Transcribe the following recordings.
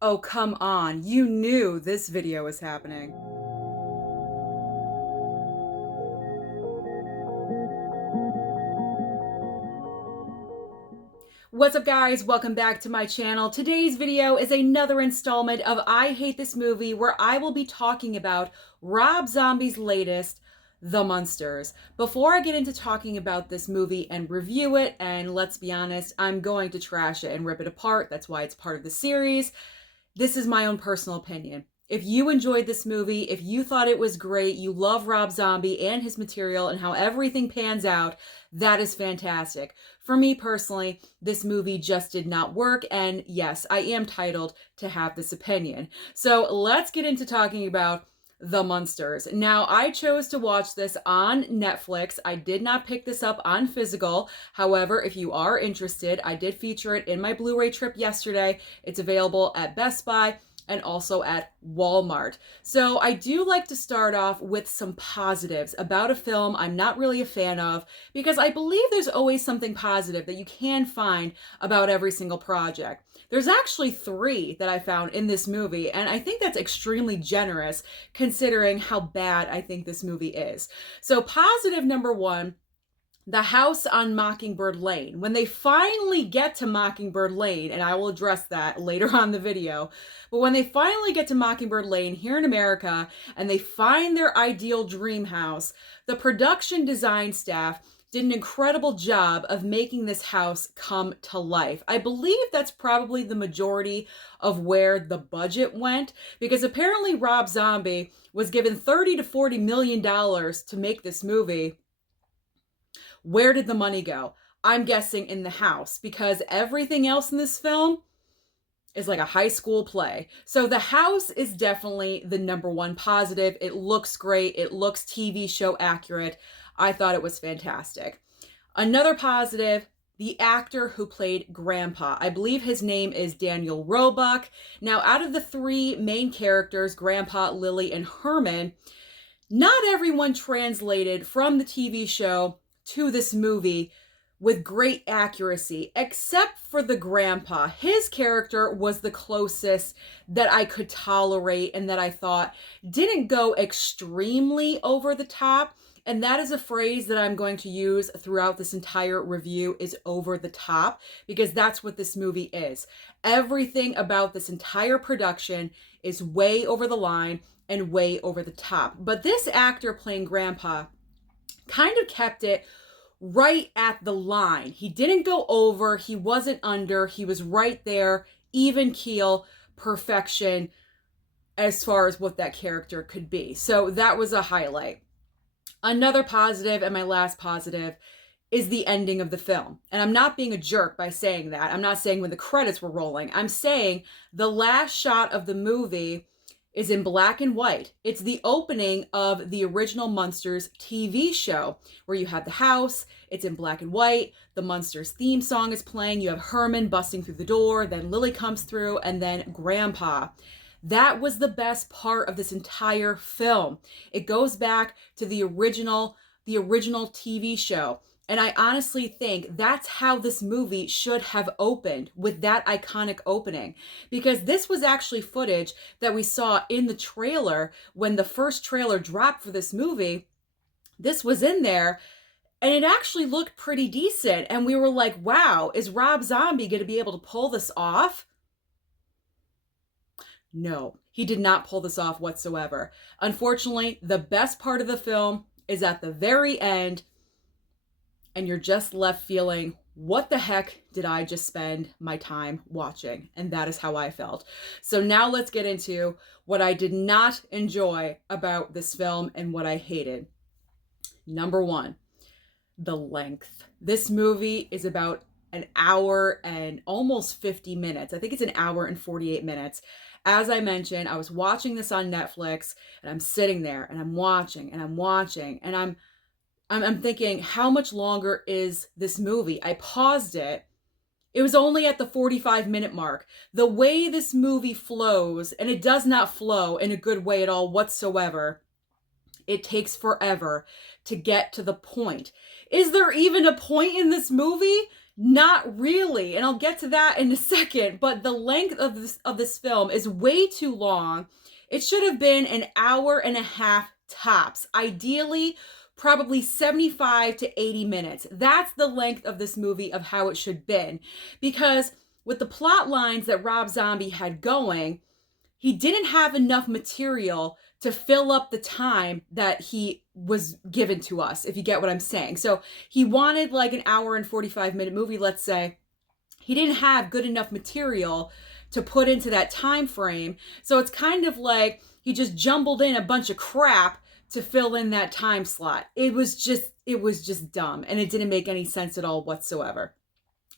Oh, come on. You knew this video was happening. What's up, guys? Welcome back to my channel. Today's video is another installment of I Hate This Movie, where I will be talking about Rob Zombie's latest, The Munsters. Before I get into talking about this movie and review it, and let's be honest, I'm going to trash it and rip it apart. That's why it's part of the series. This is my own personal opinion. If you enjoyed this movie, if you thought it was great, you love Rob Zombie and his material and how everything pans out, that is fantastic. For me personally, this movie just did not work, and yes, I am titled to have this opinion. So let's get into talking about The Munsters. Now, I chose to watch this on Netflix. I did not pick this up on physical. However, if you are interested, I did feature it in my Blu-ray trip yesterday. It's available at Best Buy and also at Walmart. So I do like to start off with some positives about a film I'm not really a fan of, because I believe there's always something positive that you can find about every single project. There's actually 3 that I found in this movie, and I think that's extremely generous considering how bad I think this movie is. So positive number 1, the house on Mockingbird Lane. When they finally get to Mockingbird Lane, and I will address that later on in the video, but when they finally get to Mockingbird Lane here in America and they find their ideal dream house, the production design staff did an incredible job of making this house come to life. I believe that's probably the majority of where the budget went, because apparently Rob Zombie was given $30 to $40 million to make this movie. Where did the money go? I'm guessing in the house, because everything else in this film is like a high school play. So the house is definitely the number 1 positive. It looks great. It looks TV show accurate. I thought it was fantastic. Another positive, the actor who played Grandpa. I believe his name is Daniel Roebuck. Now, out of the 3 main characters, Grandpa, Lily, and Herman, not everyone translated from the TV show to this movie with great accuracy, except for the grandpa. His character was the closest that I could tolerate and that I thought didn't go extremely over the top. And that is a phrase that I'm going to use throughout this entire review, is over the top, because that's what this movie is. Everything about this entire production is way over the line and way over the top. But this actor playing Grandpa kind of kept it right at the line. He didn't go over, he wasn't under, he was right there, even keel, perfection as far as what that character could be. So that was a highlight. Another positive, and my last positive, is the ending of the film. And I'm not being a jerk by saying that. I'm not saying when the credits were rolling. I'm saying the last shot of the movie is in black and white. It's the opening of the original Munsters TV show, where you have the house, it's in black and white, the Munsters theme song is playing, you have Herman busting through the door, then Lily comes through, and then Grandpa. That was the best part of this entire film. It goes back to the original TV show. And I honestly think that's how this movie should have opened, with that iconic opening. Because this was actually footage that we saw in the trailer when the first trailer dropped for this movie. This was in there, and it actually looked pretty decent. And we were like, wow, is Rob Zombie going to be able to pull this off? No, he did not pull this off whatsoever. Unfortunately, the best part of the film is at the very end, and you're just left feeling, what the heck did I just spend my time watching? And that is how I felt. So now let's get into what I did not enjoy about this film and what I hated. Number 1, the length. This movie is about an hour and almost 50 minutes. I think it's an hour and 48 minutes. As I mentioned, I was watching this on Netflix, and I'm sitting there and I'm watching and I'm watching, and I'm thinking, how much longer is this movie? I paused it. It was only at the 45-minute mark. The way this movie flows, and it does not flow in a good way at all whatsoever, it takes forever to get to the point. Is there even a point in this movie? Not really, and I'll get to that in a second, but the length of this film is way too long. It should have been an hour and a half tops. Ideally, probably 75 to 80 minutes. That's the length of this movie of how it should have been. Because with the plot lines that Rob Zombie had going, he didn't have enough material to fill up the time that he was given to us, if you get what I'm saying. So he wanted like an hour and 45-minute movie, let's say. He didn't have good enough material to put into that time frame. So it's kind of like he just jumbled in a bunch of crap to fill in that time slot. It was just dumb, and it didn't make any sense at all whatsoever.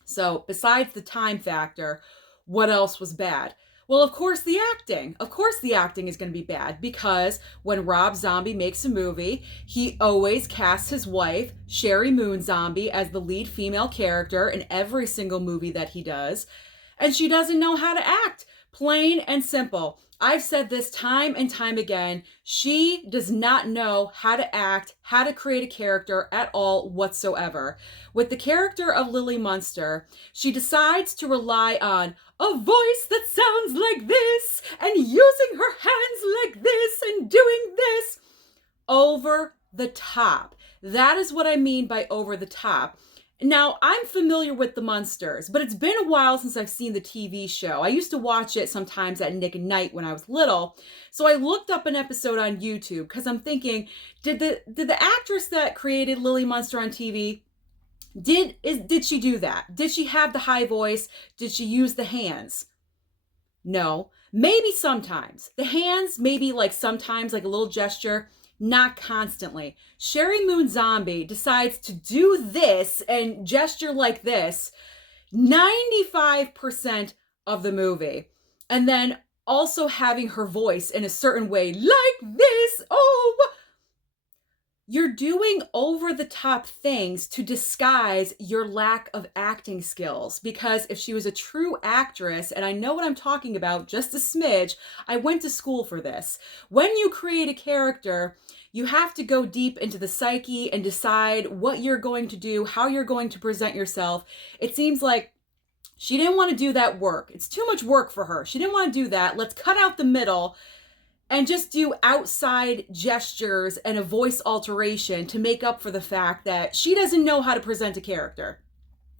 So besides the time factor, what else was bad? Well, of course, the acting. Of course, the acting is going to be bad because when Rob Zombie makes a movie, he always casts his wife, Sherry Moon Zombie, as the lead female character in every single movie that he does. And she doesn't know how to act. Plain and simple. I've said this time and time again. She does not know how to act, how to create a character at all whatsoever. With the character of Lily Munster, she decides to rely on a voice that sounds like this and using her hands like this and doing this. Over the top. That is what I mean by over the top. Now, I'm familiar with The Munsters, but it's been a while since I've seen the TV show. I used to watch it sometimes at Nick at Night when I was little. So I looked up an episode on YouTube because I'm thinking, did the actress that created Lily Munster on TV, did she do that? Did she have the high voice? Did she use the hands? No. Maybe sometimes. The hands, maybe like sometimes, like a little gesture. Not constantly. Sherry Moon Zombie decides to do this and gesture like this 95% of the movie. And then also having her voice in a certain way like this. Oh, you're doing over-the-top things to disguise your lack of acting skills. Because if she was a true actress, and I know what I'm talking about just a smidge, I went to school for this. When you create a character, you have to go deep into the psyche and decide what you're going to do, how you're going to present yourself. It seems like she didn't want to do that work. It's too much work for her. She didn't want to do that. Let's cut out the middle and just do outside gestures and a voice alteration to make up for the fact that she doesn't know how to present a character.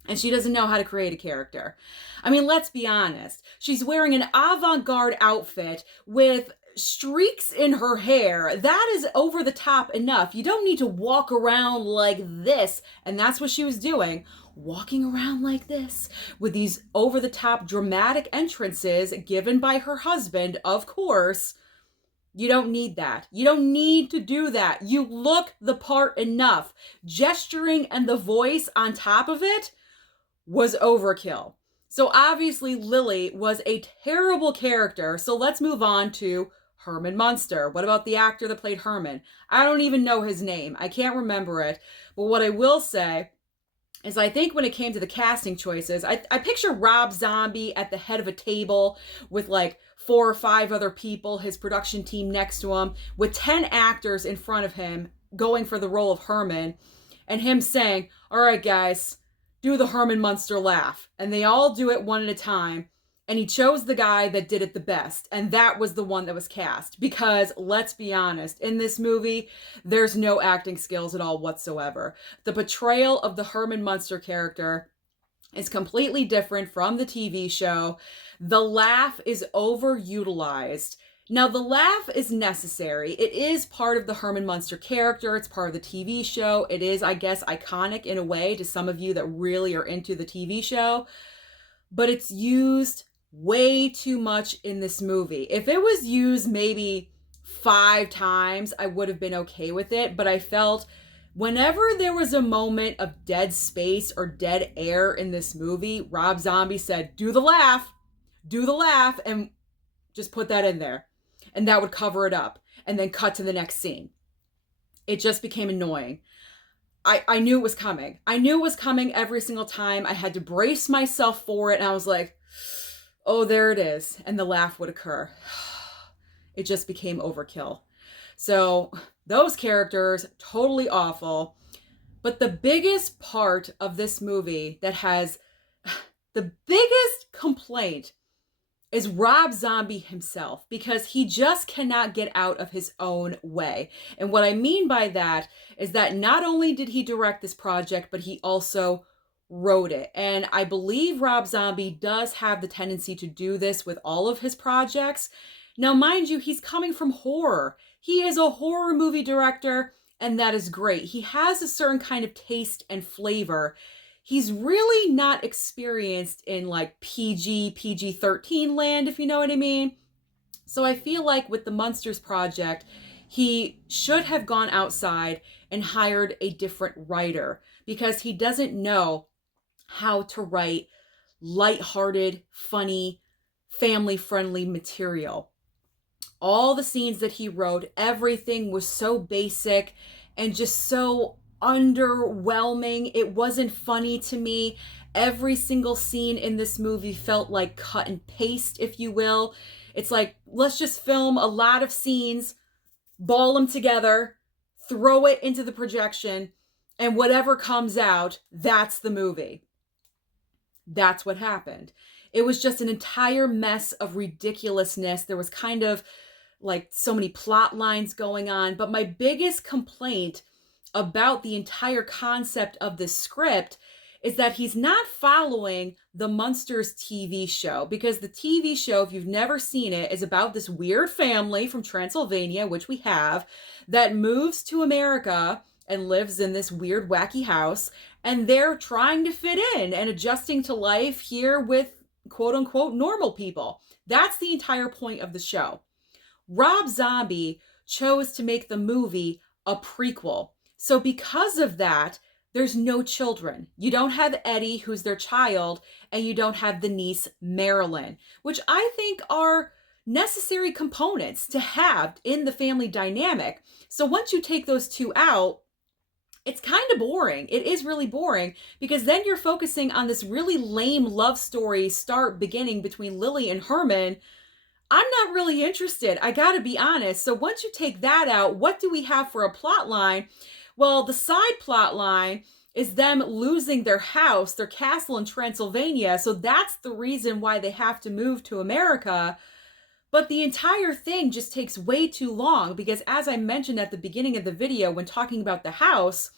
And she doesn't know how to create a character. I mean, let's be honest. She's wearing an avant-garde outfit with streaks in her hair. That is over the top enough. You don't need to walk around like this. And that's what she was doing. Walking around like this with these over the top dramatic entrances given by her husband, of course. You don't need that. You don't need to do that. You look the part enough. Gesturing and the voice on top of it was overkill. So obviously Lily was a terrible character. So let's move on to Herman Munster. What about the actor that played Herman? I don't even know his name. I can't remember it. But what I will say is I think when it came to the casting choices, I picture Rob Zombie at the head of a table with like 4 or 5 other people, his production team next to him, with 10 actors in front of him going for the role of Herman, and him saying, all right, guys, do the Herman Munster laugh. And they all do it one at a time. And he chose the guy that did it the best. And that was the one that was cast. Because, let's be honest, in this movie, there's no acting skills at all whatsoever. The portrayal of the Herman Munster character is completely different from the TV show. The laugh is overutilized. Now, the laugh is necessary. It is part of the Herman Munster character. It's part of the TV show. It is, I guess, iconic in a way to some of you that really are into the TV show. But it's used way too much in this movie. If it was used maybe 5 times, I would have been okay with it. But I felt whenever there was a moment of dead space or dead air in this movie, Rob Zombie said, do the laugh, and just put that in there. And that would cover it up and then cut to the next scene. It just became annoying. I knew it was coming. I knew it was coming every single time. I had to brace myself for it. And I was like, oh, there it is. And the laugh would occur. It just became overkill. So those characters, totally awful. But the biggest part of this movie that has the biggest complaint is Rob Zombie himself, because he just cannot get out of his own way. And what I mean by that is that not only did he direct this project, but he also wrote it. And I believe Rob Zombie does have the tendency to do this with all of his projects. Now, mind you, he's coming from horror. He is a horror movie director, and that is great. He has a certain kind of taste and flavor. He's really not experienced in like PG-13 land, if you know what I mean. So I feel like with the Munsters project, he should have gone outside and hired a different writer, because he doesn't know how to write lighthearted, funny, family-friendly material. All the scenes that he wrote, everything was so basic and just so underwhelming. It wasn't funny to me. Every single scene in this movie felt like cut and paste, if you will. It's like, let's just film a lot of scenes, ball them together, throw it into the projection, and whatever comes out, that's the movie. That's what happened. It was just an entire mess of ridiculousness. There was kind of like so many plot lines going on. But my biggest complaint about the entire concept of this script is that he's not following the Munsters TV show, because the TV show, if you've never seen it, is about this weird family from Transylvania, which we have, that moves to America and lives in this weird, wacky house, and they're trying to fit in and adjusting to life here with quote unquote normal people. That's the entire point of the show. Rob Zombie chose to make the movie a prequel. So because of that, there's no children. You don't have Eddie, who's their child, and you don't have the niece, Marilyn, which I think are necessary components to have in the family dynamic. So once you take those two out, it's kind of boring. It is really boring, because then you're focusing on this really lame love story beginning between Lily and Herman. I'm not really interested. I gotta be honest. So once you take that out, what do we have for a plot line? Well, the side plot line is them losing their house, their castle in Transylvania. So that's the reason why they have to move to America. But the entire thing just takes way too long, because as I mentioned at the beginning of the video when talking about the house,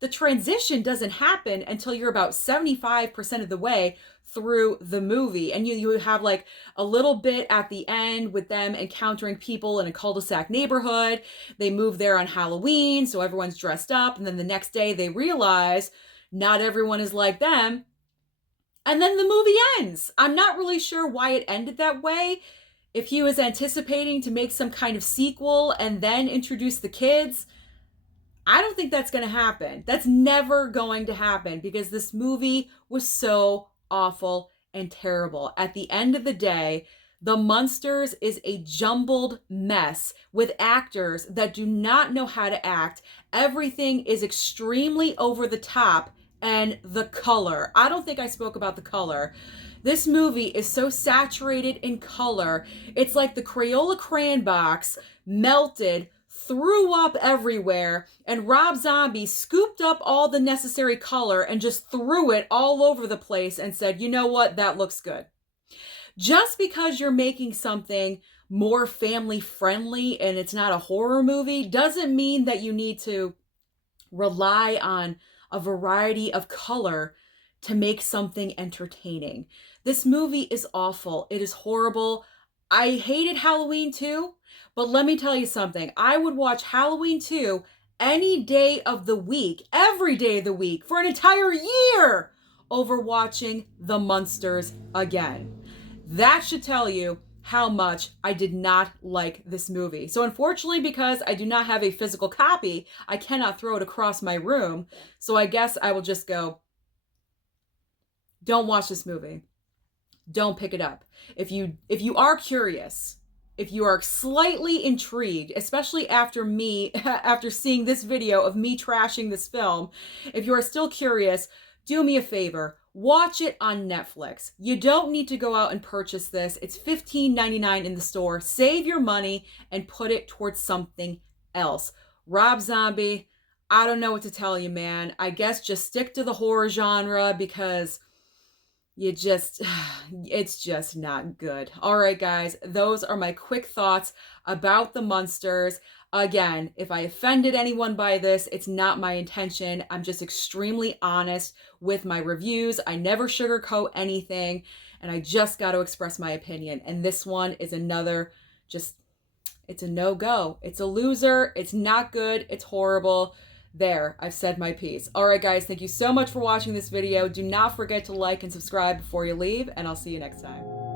the transition doesn't happen until you're about 75% of the way through the movie. And you have like a little bit at the end with them encountering people in a cul-de-sac neighborhood. They move there on Halloween, so everyone's dressed up. And then the next day they realize not everyone is like them. And then the movie ends. I'm not really sure why it ended that way. If he was anticipating to make some kind of sequel and then introduce the kids, I don't think that's going to happen. That's never going to happen, because this movie was so awful and terrible. At the end of the day, The Munsters is a jumbled mess with actors that do not know how to act. Everything is extremely over the top, and the color. I don't think I spoke about the color. This movie is so saturated in color. It's like the Crayola crayon box melted, threw up everywhere, and Rob Zombie scooped up all the necessary color and just threw it all over the place and said, you know what, that looks good. Just because you're making something more family friendly and it's not a horror movie doesn't mean that you need to rely on a variety of color to make something entertaining. This movie is awful. It is horrible. I hated Halloween 2, but let me tell you something. I would watch Halloween 2 any day of the week, every day of the week, for an entire year over watching The Munsters again. That should tell you how much I did not like this movie. So unfortunately, because I do not have a physical copy, I cannot throw it across my room. So I guess I will just go, don't watch this movie. Don't pick it up. If you are curious, if you are slightly intrigued, especially after seeing this video of me trashing this film, if you are still curious, do me a favor, watch it on Netflix. You don't need to go out and purchase this. It's $15.99 in the store. Save your money and put it towards something else. Rob Zombie, I don't know what to tell you, man. I guess just stick to the horror genre because it's just not good. All right, guys, those are my quick thoughts about The Munsters. Again, if I offended anyone by this, it's not my intention. I'm just extremely honest with my reviews. I never sugarcoat anything, and I just got to express my opinion. And this one is another, it's a no-go. It's a loser. It's not good. It's horrible. There, I've said my piece. All right, guys, thank you so much for watching this video. Do not forget to like and subscribe before you leave, and I'll see you next time.